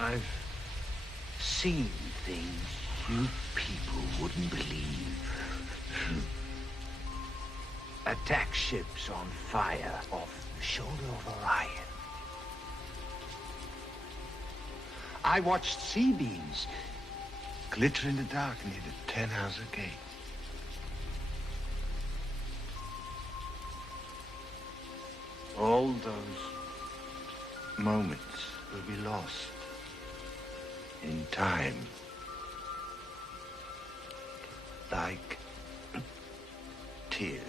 I've seen things you people wouldn't believe. Attack ships on fire off the shoulder of Orion. I watched C-beams glitter in the dark near the 10-Hauser Gate. All those moments will be lost in time. Like tears.